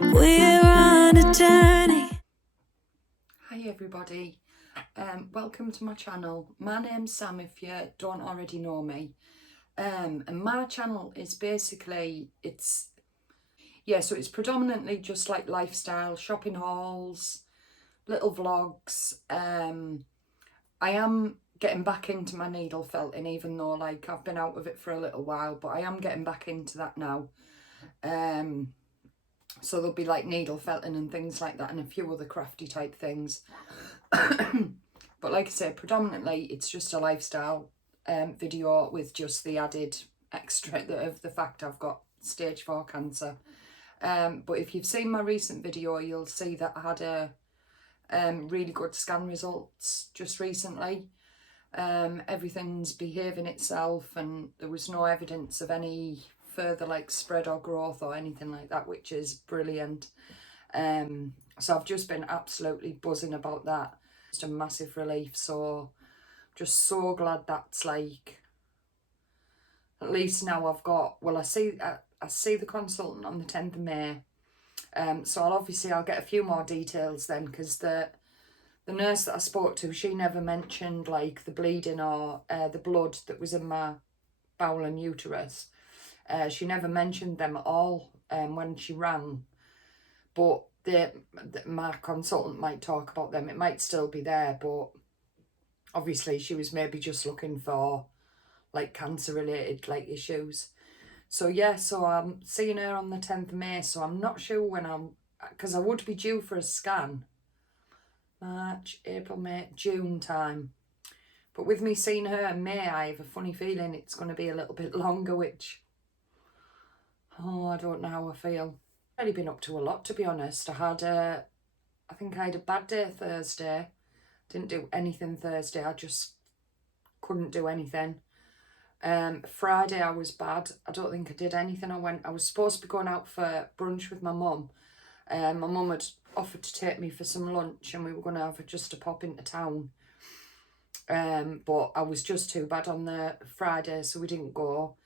We're on a journey. Hi everybody, welcome to my channel. My name's Sam if you don't already know me, and my channel is basically, it's predominantly just like lifestyle, shopping hauls, little vlogs. I am getting back into my needle felting, even though like I've been out of it for a little while, but I am getting back into that now. So there'll be like needle felting and things like that and a few other crafty type things. But like I say, predominantly it's just a lifestyle video with just the added extra of the fact I've got stage 4 cancer. But if you've seen my recent video, you'll see that I had a really good scan results just recently. Everything's behaving itself and there was no evidence of any further like spread or growth or anything like that, which is brilliant. So I've just been absolutely buzzing about that. Just a massive relief. So just so glad that's like, at least now I've got, well, I see the consultant on the 10th of May. So I'll get a few more details then, because the nurse that I spoke to, she never mentioned like the bleeding or the blood that was in my bowel and uterus. She never mentioned them at all when she rang. But my consultant might talk about them. It might still be there, but obviously she was maybe just looking for like cancer related like issues. So yeah, so I'm seeing her on the 10th of May. So I'm not sure when because I would be due for a scan. March, April, May, June time. But with me seeing her in May, I have a funny feeling it's going to be a little bit longer, which, I don't know how I feel. I've really been up to a lot, to be honest. I think I had a bad day Thursday. Didn't do anything Thursday. I just couldn't do anything. Friday I was bad. I don't think I did anything. I was supposed to be going out for brunch with my mum. My mum had offered to take me for some lunch and we were going to have just a pop into town. But I was just too bad on the Friday, so we didn't go.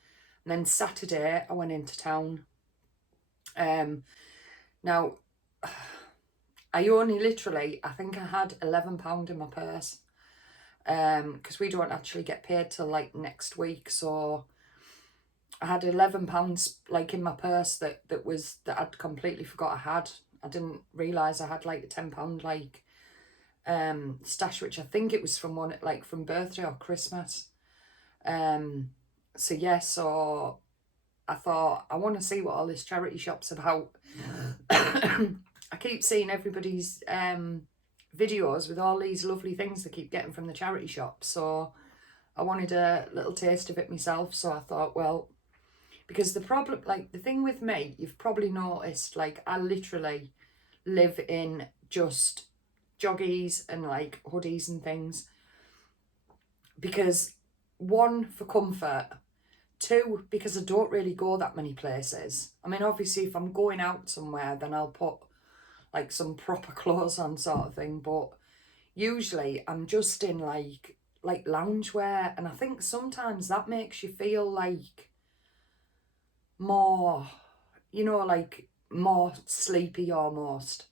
And then Saturday I went into town. Now, I only literally, I think I had £11 in my purse. Because we don't actually get paid till like next week, so I had £11 like in my purse that I'd completely forgot I had. I didn't realise I had like a £10 like stash, which I think it was from from birthday or Christmas. So yeah, so I thought I want to see what all this charity shop's about. I keep seeing everybody's videos with all these lovely things they keep getting from the charity shop, so I wanted a little taste of it myself. So I thought, well, because the thing with me, you've probably noticed, like I literally live in just joggies and like hoodies and things, because one, for comfort, two, because I don't really go that many places. I mean, obviously if I'm going out somewhere then I'll put like some proper clothes on sort of thing, but usually I'm just in like loungewear, and I think sometimes that makes you feel like more, like more sleepy almost.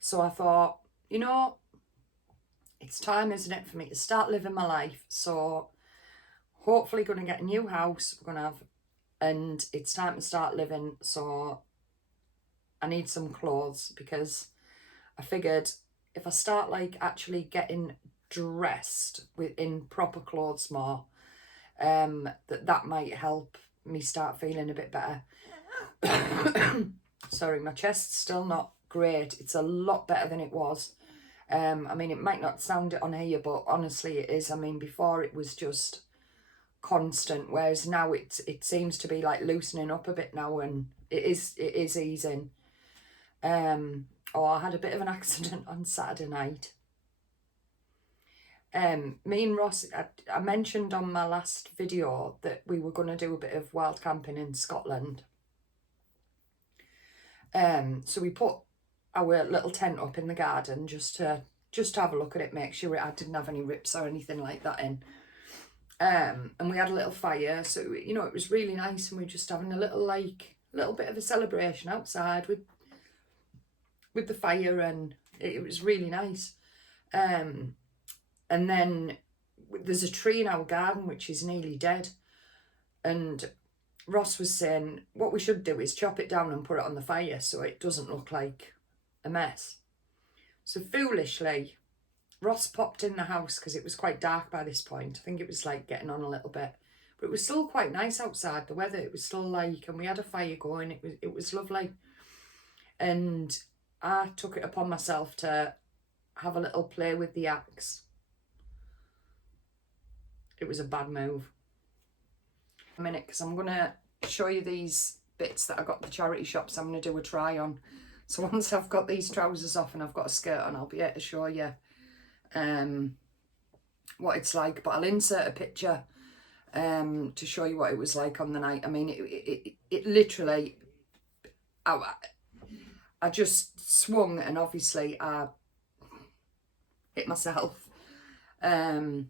So I thought, it's time, isn't it, for me to start living my life. So hopefully going to get a new house, and it's time to start living. So I need some clothes, because I figured if I start like actually getting dressed in proper clothes more, that might help me start feeling a bit better. Sorry, my chest's still not great. It's a lot better than it was. I mean, it might not sound it on here, but honestly it is. I mean, before it was just constant, whereas now it seems to be like loosening up a bit now, and it is easing. I had a bit of an accident on Saturday night. Me and Ross, I mentioned on my last video that we were going to do a bit of wild camping in Scotland. So we put our little tent up in the garden just to have a look at it, make sure I didn't have any rips or anything like that in. And we had a little fire, so it was really nice, and we were just having a little bit of a celebration outside with with the fire, and it was really nice. And then there's a tree in our garden which is nearly dead, and Ross was saying what we should do is chop it down and put it on the fire so it doesn't look like a mess. So foolishly, Ross popped in the house because it was quite dark by this point. I think it was like getting on a little bit, but it was still quite nice outside. The weather, it was still like, and we had a fire going. It was lovely, and I took it upon myself to have a little play with the axe. It was a bad move. A minute, because I'm gonna show you these bits that I got at the charity shops. I'm gonna do a try on. So once I've got these trousers off and I've got a skirt on, I'll be able to show you what it's like. But I'll insert a picture to show you what it was like on the night. I mean, it literally, I just swung, and obviously I hit myself. And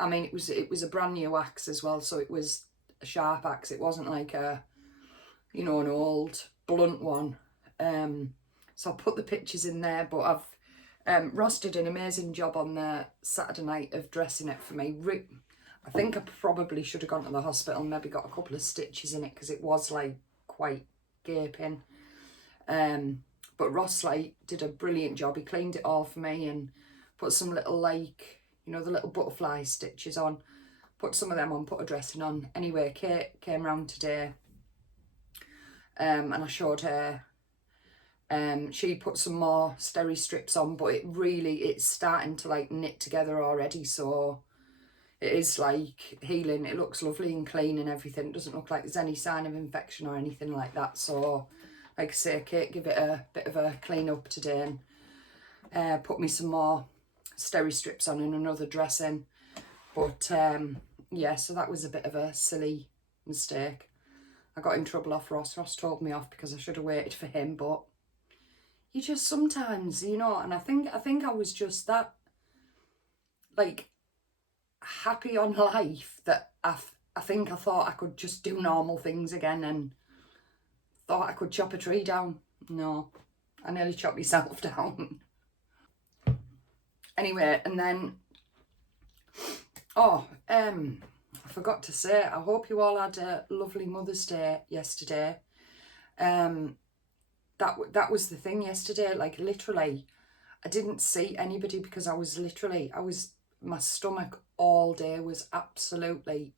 I mean, it was a brand new axe as well, so it was a sharp axe. It wasn't like a, you know, an old blunt one. So I'll put the pictures in there, but Ross did an amazing job on the Saturday night of dressing it for me. I think I probably should have gone to the hospital and maybe got a couple of stitches in it because it was like quite gaping. But Ross like did a brilliant job. He cleaned it all for me and put some little, like, you know, the little butterfly stitches on. Put some of them on, put a dressing on. Anyway, Kate came round today and I showed her. She put some more steri strips on, but it's starting to like knit together already, so it is like healing. It looks lovely and clean and everything. It doesn't look like there's any sign of infection or anything like that. So like I say, Kate give it a bit of a clean up today and put me some more steri strips on and another dressing. But yeah, so that was a bit of a silly mistake. I got in trouble off Ross. Ross told me off because I should have waited for him, but you just sometimes, you know, and I think I was just that like happy on life that I think I thought I could just do normal things again and thought I could chop a tree down. No, I nearly chopped myself down. Anyway, and then, I forgot to say, I hope you all had a lovely Mother's Day yesterday. That was the thing yesterday, like literally, I didn't see anybody because my stomach all day was absolutely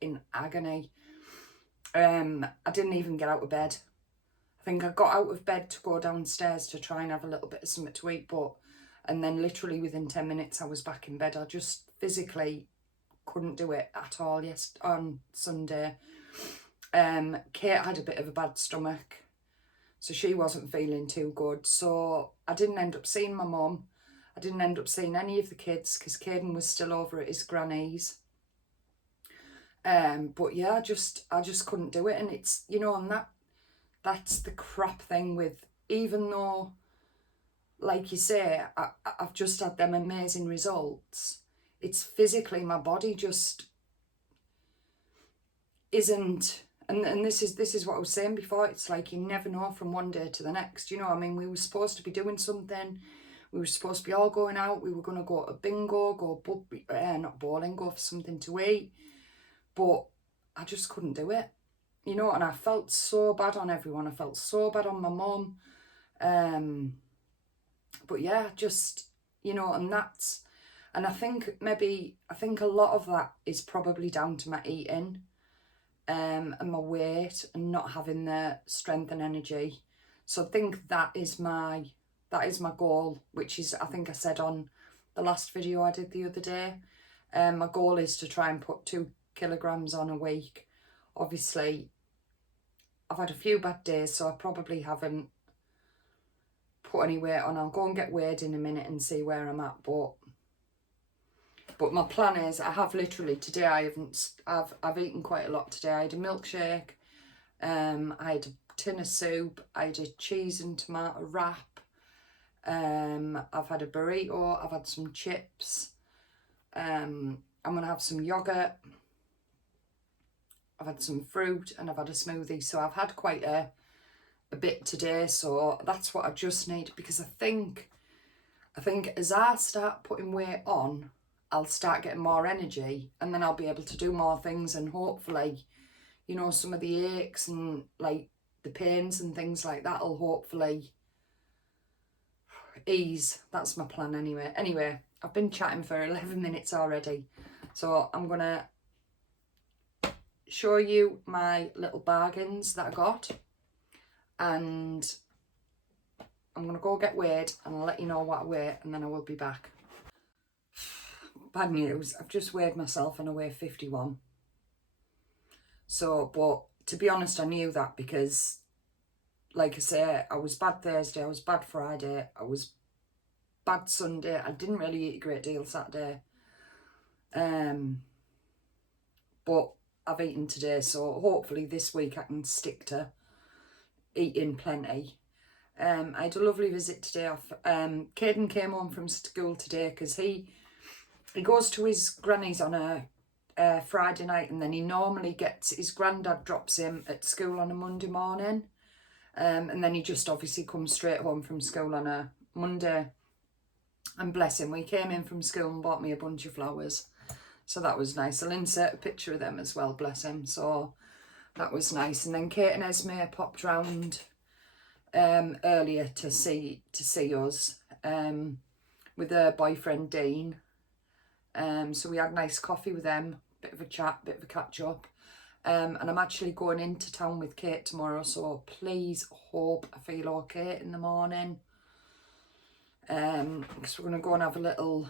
in agony. I didn't even get out of bed. I think I got out of bed to go downstairs to try and have a little bit of something to eat, and then literally within 10 minutes I was back in bed. I just physically couldn't do it at all on Sunday. Kate had a bit of a bad stomach, so she wasn't feeling too good. So I didn't end up seeing my mum. I didn't end up seeing any of the kids because Caden was still over at his granny's. But yeah, I just couldn't do it. And it's, you know, and that's the crap thing with, even though, like you say, I've just had them amazing results, it's physically my body just isn't. And this is what I was saying before. It's like you never know from one day to the next. You know, I mean, we were supposed to be doing something. We were supposed to be all going out. We were going to go to bingo, not bowling, go for something to eat. But I just couldn't do it. You know, and I felt so bad on everyone. I felt so bad on my mum. But yeah, just, you know, and I think a lot of that is probably down to my eating. And my weight and not having the strength and energy. So I think that is my goal, which is, I think I said on the last video I did the other day. My goal is to try and put 2 kilograms on a week. Obviously, I've had a few bad days, so I probably haven't put any weight on. I'll go and get weighed in a minute and see where I'm at, but my plan is, I have literally today, I've eaten quite a lot today. I had a milkshake, I had a tin of soup, I had a cheese and tomato wrap, I've had a burrito, I've had some chips, I'm going to have some yogurt, I've had some fruit, and I've had a smoothie. So I've had quite a a bit today, so that's what I just need, because I think as I start putting weight on, I'll start getting more energy, and then I'll be able to do more things, and hopefully, you know, some of the aches and like the pains and things like that will hopefully ease. That's my plan anyway. Anyway, I've been chatting for 11 minutes already, so I'm gonna show you my little bargains that I got, and I'm gonna go get weighed and I'll let you know what I weigh, and then I will be back. Bad news, I've just weighed myself and I weigh 51. So, but to be honest, I knew that because, like I say, I was bad Thursday, I was bad Friday, I was bad Sunday, I didn't really eat a great deal Saturday. But I've eaten today, so hopefully this week I can stick to eating plenty. I had a lovely visit today off. Caden came home from school today because he goes to his granny's on a Friday night, and then he normally gets, his granddad drops him at school on a Monday morning, and then he just obviously comes straight home from school on a Monday. And bless him, we came in from school and bought me a bunch of flowers, so that was nice. I'll insert a picture of them as well, bless him. So that was nice. And then Kate and Esme popped round earlier to see us with her boyfriend Dean. So we had nice coffee with them, bit of a chat, bit of a catch up. And I'm actually going into town with Kate tomorrow, so please hope I feel okay in the morning. Because we're going to go and have a little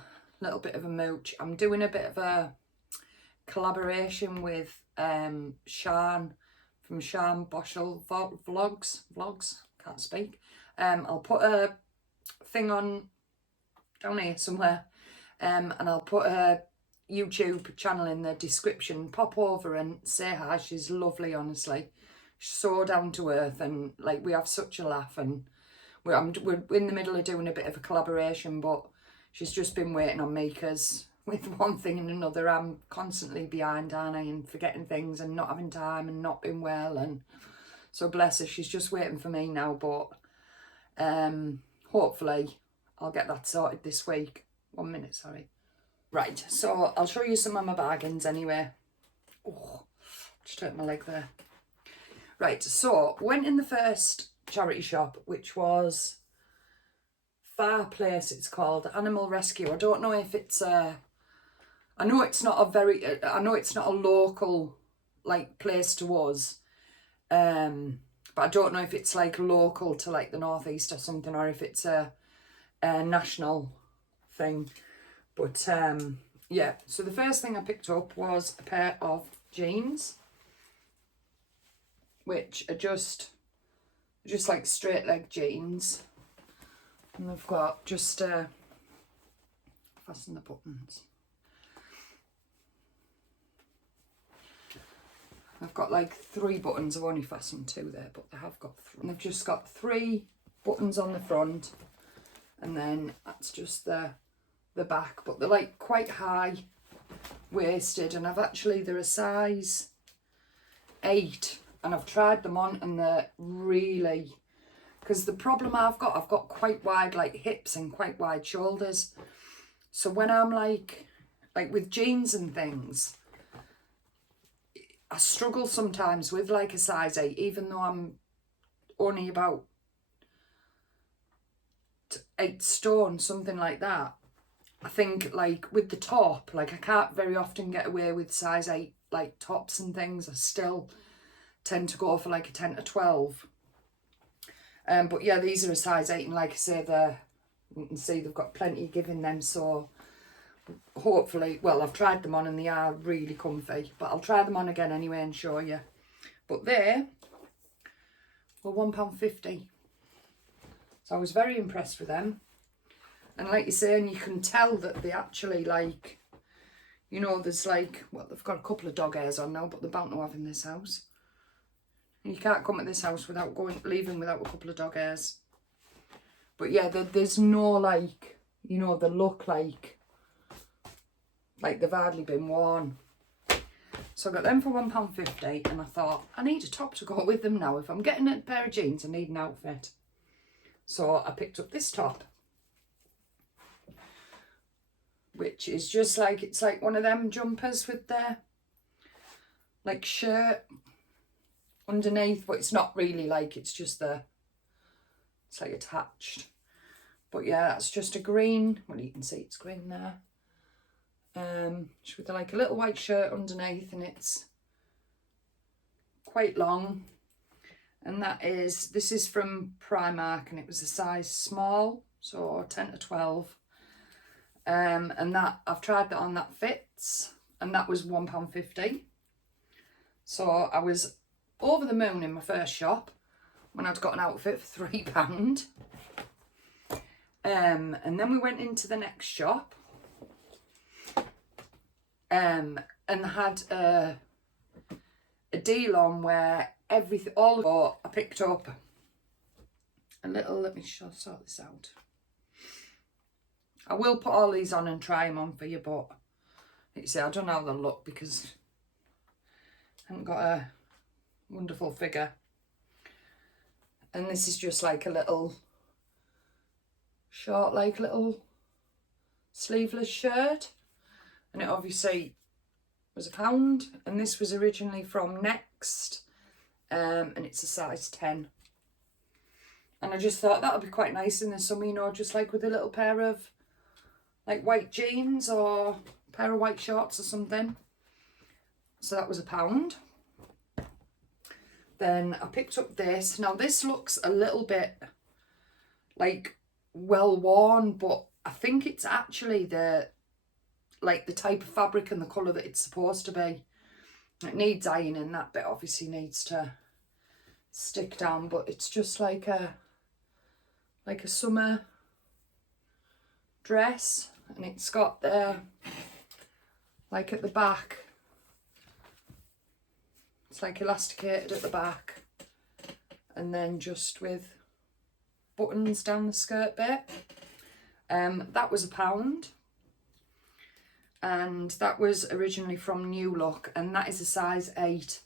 bit of a mooch. I'm doing a bit of a collaboration with Sian from Sian Boschel vlogs, can't speak. I'll put a thing on down here somewhere, and I'll put her YouTube channel in the description. Pop over and say hi. She's lovely, honestly. She's so down to earth, and like we have such a laugh, and we're in the middle of doing a bit of a collaboration, but she's just been waiting on me because with one thing and another, I'm constantly behind, aren't I, and forgetting things and not having time and not being well, and so bless her, she's just waiting for me now, but hopefully I'll get that sorted this week. 1 minute, sorry. Right, so I'll show you some of my bargains anyway. Oh, just hurt my leg there. Right, so went in the first charity shop, which was Far Place, it's called, Animal Rescue. I don't know if it's I know it's not a local like place to us, but I don't know if it's like local to like the northeast or something, or if it's a national thing. But yeah, so the first thing I picked up was a pair of jeans, which are just like straight leg jeans, and they've got just fasten the buttons. I've got like 3 buttons. I've only fastened 2 there, but they have got 3. And they've just got 3 buttons on the front, and then that's just the back. But they're like quite high waisted, and they're a size 8, and I've tried them on, and they're really, because the problem I've got quite wide like hips and quite wide shoulders. So when I'm like with jeans and things, I struggle sometimes with like a size 8, even though I'm only about 8 stone, something like that. I think like with the top, like I can't very often get away with size 8 like tops and things. I still tend to go for like a 10 to 12. But yeah, these are a size 8, and like I say, you can see they've got plenty of give in them, so hopefully, well, I've tried them on and they are really comfy, but I'll try them on again anyway and show you. But they were £1.50, so I was very impressed with them. And like you say, and you can tell that they actually like, you know, there's like, well, they've got a couple of dog hairs on now, but they're bound to have in this house. You can't come at this house without leaving without a couple of dog hairs. But yeah, there's no like, you know, they look like they've hardly been worn. So I got them for £1.50, and I thought, I need a top to go with them now. If I'm getting a pair of jeans, I need an outfit. So I picked up this top, which is just like, it's like one of them jumpers with their like shirt underneath, but it's not really like, it's just it's like attached. But yeah, that's just a green, well, you can see it's green there. Just with like a little white shirt underneath, and it's quite long. And this is from Primark, and it was a size small, so 10 to 12. And that, I've tried that on, that fits, and that was £1.50. So I was over the moon in my first shop when I'd got an outfit for £3. And then we went into the next shop, and had a deal on where everything, I picked up a little, let me sort this out. I will put all these on and try them on for you, but you see, I don't know how they'll look because I haven't got a wonderful figure. And this is just like a little short, like little sleeveless shirt, and it obviously was £1, and this was originally from Next, and it's a size 10. And I just thought that would be quite nice in the summer, you know, just like with a little pair of like white jeans or a pair of white shorts or something. So that was £1. Then I picked up this. Now this looks a little bit like well worn, but I think it's actually the type of fabric and the colour that it's supposed to be. It needs ironing, that bit obviously needs to stick down, but it's just like a summer dress, and it's got like at the back, it's like elasticated at the back, and then just with buttons down the skirt bit. That was £1, and that was originally from New Look, and that is a size 8.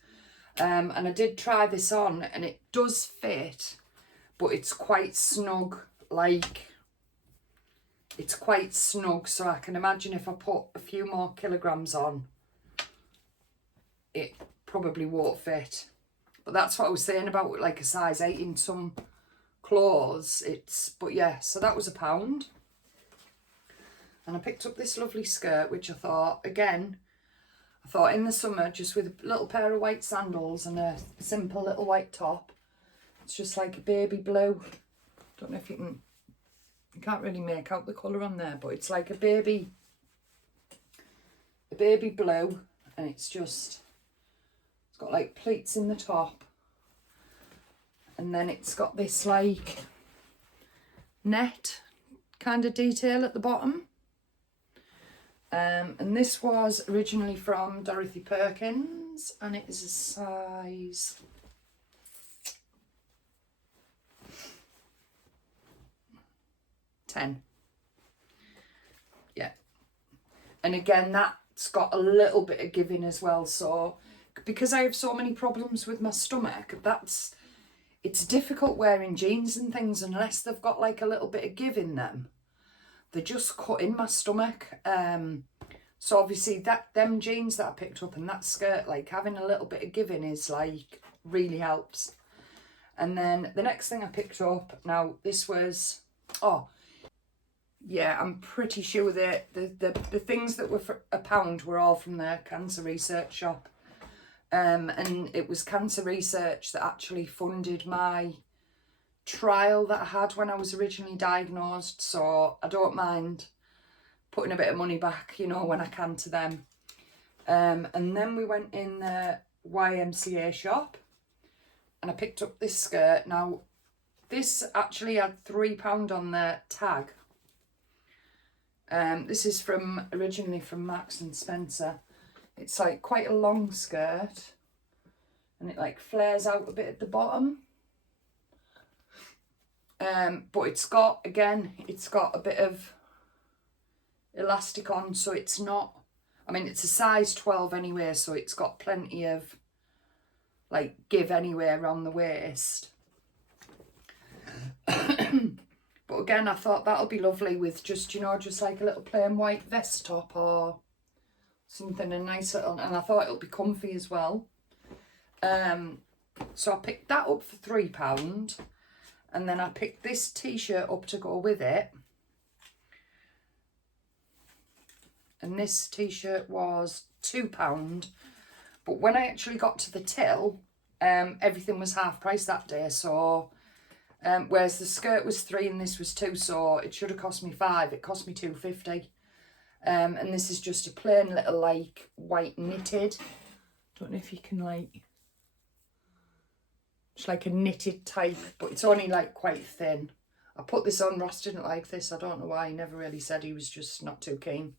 And I did try this on, and it does fit, but it's quite snug, like it's quite snug, so I can imagine if I put a few more kilograms on, it probably won't fit. But that's what I was saying about like a size 8 in some clothes. But yeah, so that was £1. And I picked up this lovely skirt, which I thought in the summer, just with a little pair of white sandals and a simple little white top. It's just like a baby blue. Don't know if you can't really make out the colour on there, but it's like a baby blue, and it's got like pleats in the top, and then it's got this like net kind of detail at the bottom. And this was originally from Dorothy Perkins, and it is a size 10. Yeah. And again, that's got a little bit of giving as well. So because I have so many problems with my stomach, it's difficult wearing jeans and things unless they've got like a little bit of give in them. They just cut in my stomach. So obviously them jeans that I picked up and that skirt, like having a little bit of giving is like really helps. And then the next thing I picked up, now this was, yeah, I'm pretty sure that the things that were for £1 were all from the cancer research shop. And it was cancer research that actually funded my trial that I had when I was originally diagnosed. So I don't mind putting a bit of money back, you know, when I can to them. And then we went in the YMCA shop and I picked up this skirt. Now, this actually had £3 on the tag. This is originally from Marks and Spencer. It's like quite a long skirt, and it like flares out a bit at the bottom. But it's got a bit of elastic on, so it's not I mean, it's a size 12 anyway, so it's got plenty of like give anyway around the waist. But again, I thought that'll be lovely with just, you know, just like a little plain white vest top or something, a nice little, and I thought it'll be comfy as well. So I picked that up for £3, and then I picked this t-shirt up to go with it. And this t-shirt was £2. But when I actually got to the till, everything was half price that day. So whereas the skirt was £3 and this was £2, so it should have cost me £5. It cost me £2.50. And this is just a plain little like white knitted. Don't know if you can like. It's like a knitted type, but it's only like quite thin. I put this on. Ross didn't like this. I don't know why. He never really said. He was just not too keen.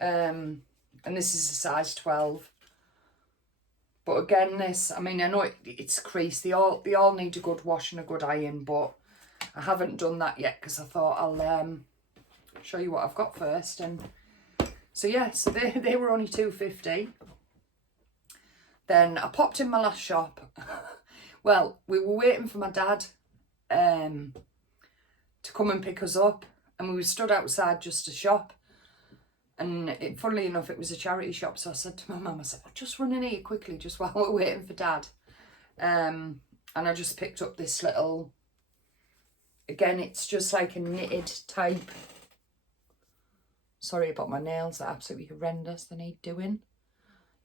And this is a size 12. But again, this, I mean, I know it's creased. They all need a good wash and a good iron, but I haven't done that yet because I thought I'll show you what I've got first. And so yeah, so they were only £2.50. Then I popped in my last shop. Well, we were waiting for my dad to come and pick us up, and we were stood outside just to shop. And funnily enough, it was a charity shop, so I said to my mum, I said, I'll just run in here quickly just while we're waiting for Dad. And I just picked up this little, again, it's just like a knitted type. Sorry about my nails, they're absolutely horrendous, they need doing.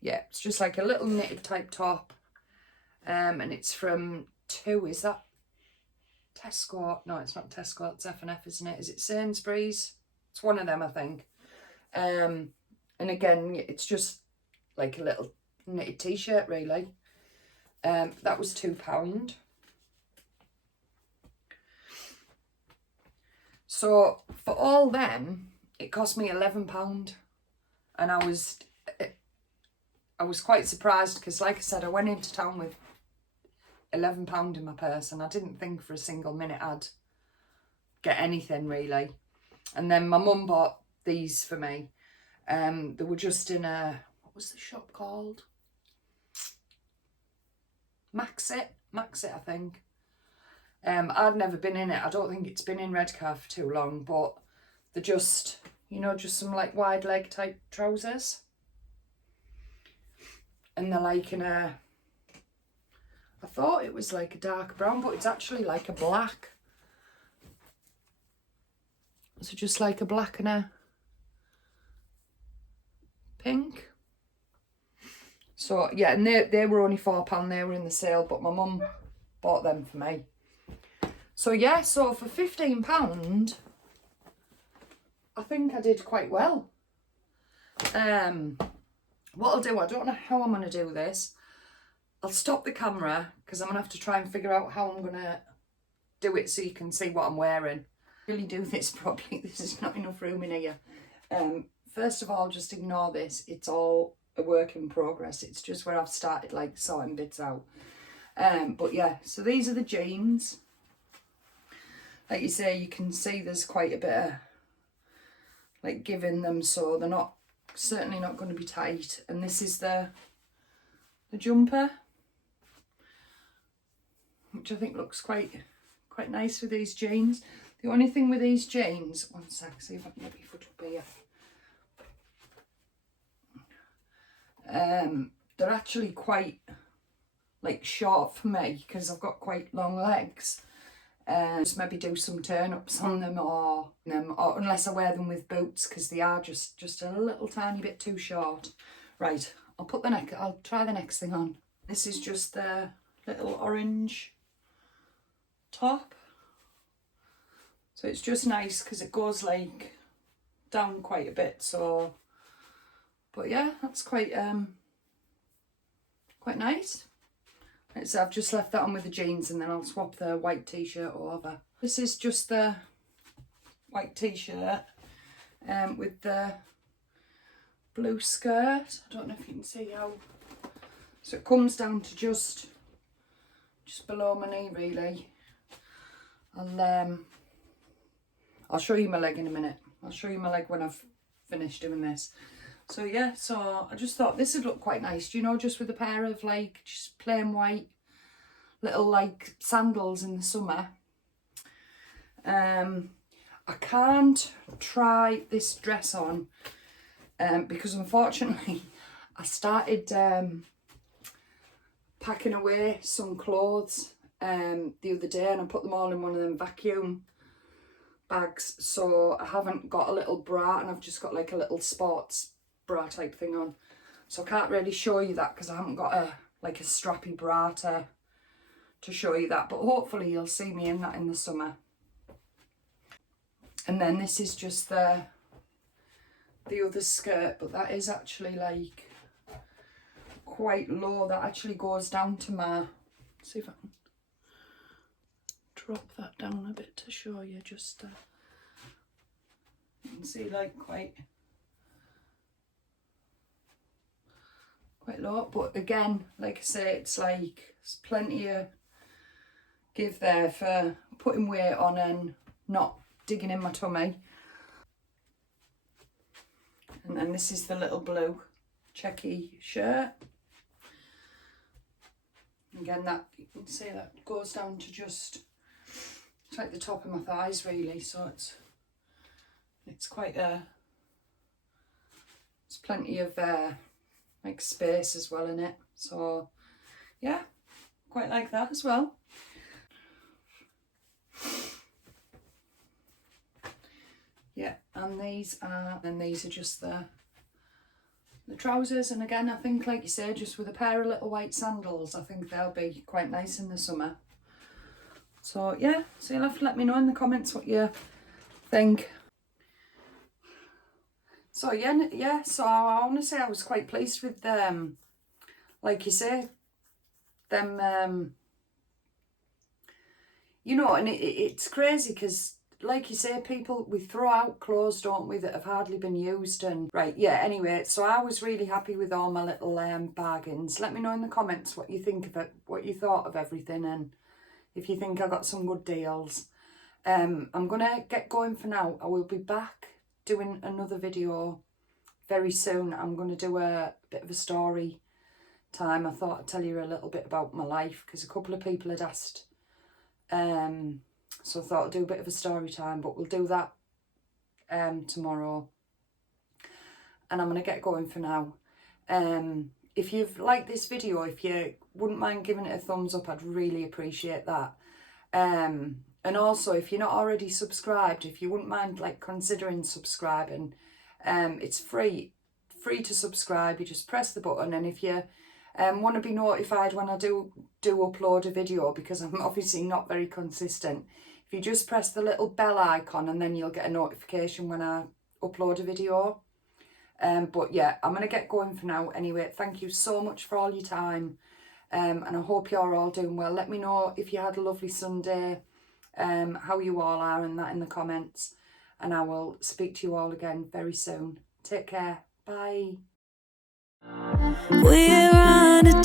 Yeah, it's just like a little knitted type top. And it's from is that Tesco? No, it's not Tesco, it's F&F, isn't it? Is it Sainsbury's? It's one of them, I think. And again, it's just like a little knitted t-shirt, really. That was £2. So for all them, it cost me £11, and I was quite surprised because, like I said, I went into town with £11 in my purse, and I didn't think for a single minute I'd get anything really. And then my mum bought these for me. They were just in a, what was the shop called? Maxit, I think. I'd never been in it. I don't think it's been in Redcar for too long, but they're just, you know, just some like wide leg type trousers. And they're like in a, I thought it was like a dark brown, but it's actually like a black. So just like a black and a pink. So yeah, and they were only £4. They were in the sale, but my mum bought them for me. So yeah, so for £15, I think I did quite well. What I'll do, I don't know how I'm going to do this. I'll stop the camera because I'm going to have to try and figure out how I'm going to do it so you can see what I'm wearing. Really do this properly. This is not enough room in here. First of all, just ignore this. It's all a work in progress. It's just where I've started like sorting bits out. But yeah, so these are the jeans. Like you say, you can see there's quite a bit of like giving them, so they're not, certainly not going to be tight. And this is the jumper, which I think looks quite nice with these jeans. The only thing with these jeans, one sec, see if I can get my foot up here. They're actually quite like short for me because I've got quite long legs. Just maybe do some turn-ups on them, or unless I wear them with boots because they are just a little tiny bit too short. Right, I'll try the next thing on. This is just the little orange top. So it's just nice because it goes like down quite a bit. So, but yeah, that's quite nice. Right, so I've just left that on with the jeans, and then I'll swap the white t-shirt over. This is just the white t-shirt with the blue skirt. I don't know if you can see how. So it comes down to just below my knee, really. I'll show you my leg in a minute. I'll show you my leg when I've finished doing this. So yeah, so I just thought this would look quite nice, you know, just with a pair of like just plain white little like sandals in the summer. I can't try this dress on because unfortunately I started packing away some clothes the other day, and I put them all in one of them vacuum bags, so I haven't got a little bra, and I've just got like a little sports bra type thing on, so I can't really show you that because I haven't got a like a strappy bra to show you that, but hopefully you'll see me in that in the summer. And then this is just the other skirt, but that is actually like quite low. That actually goes down to my, see if I can drop that down a bit to show you, just you can see like quite low, but again, like I say, it's like there's plenty of give there for putting weight on and not digging in my tummy. And then this is the little blue checky shirt. Again, that you can see that goes down to just, it's like the top of my thighs really, so it's quite a, there's plenty of like space as well in it, so yeah, quite like that as well. Yeah, and these are just the trousers, and again, I think like you say, just with a pair of little white sandals, I think they'll be quite nice in the summer. So yeah, so you'll have to let me know in the comments what you think. So yeah, so I want to say I was quite pleased with them, like you say, them, you know, and it's crazy because, like you say, people, we throw out clothes, don't we, that have hardly been used. And right, yeah, anyway, so I was really happy with all my little bargains. Let me know in the comments what you think of it, what you thought of everything, and if you think I got some good deals. I'm gonna get going for now. I will be back doing another video very soon. I'm gonna do a bit of a story time. I thought I'd tell you a little bit about my life because a couple of people had asked, so I thought I'd do a bit of a story time, but we'll do that tomorrow. And I'm going to get going for now. If you've liked this video, if you wouldn't mind giving it a thumbs up, I'd really appreciate that. And also, if you're not already subscribed, if you wouldn't mind like considering subscribing, it's free to subscribe. You just press the button, and if you want to be notified when I do upload a video, because I'm obviously not very consistent, if you just press the little bell icon, and then you'll get a notification when I upload a video. But yeah, I'm going to get going for now anyway. Thank you so much for all your time, and I hope you're all doing well. Let me know if you had a lovely Sunday, how you all are, and that in the comments, and I will speak to you all again very soon. Take care. Bye. We're on a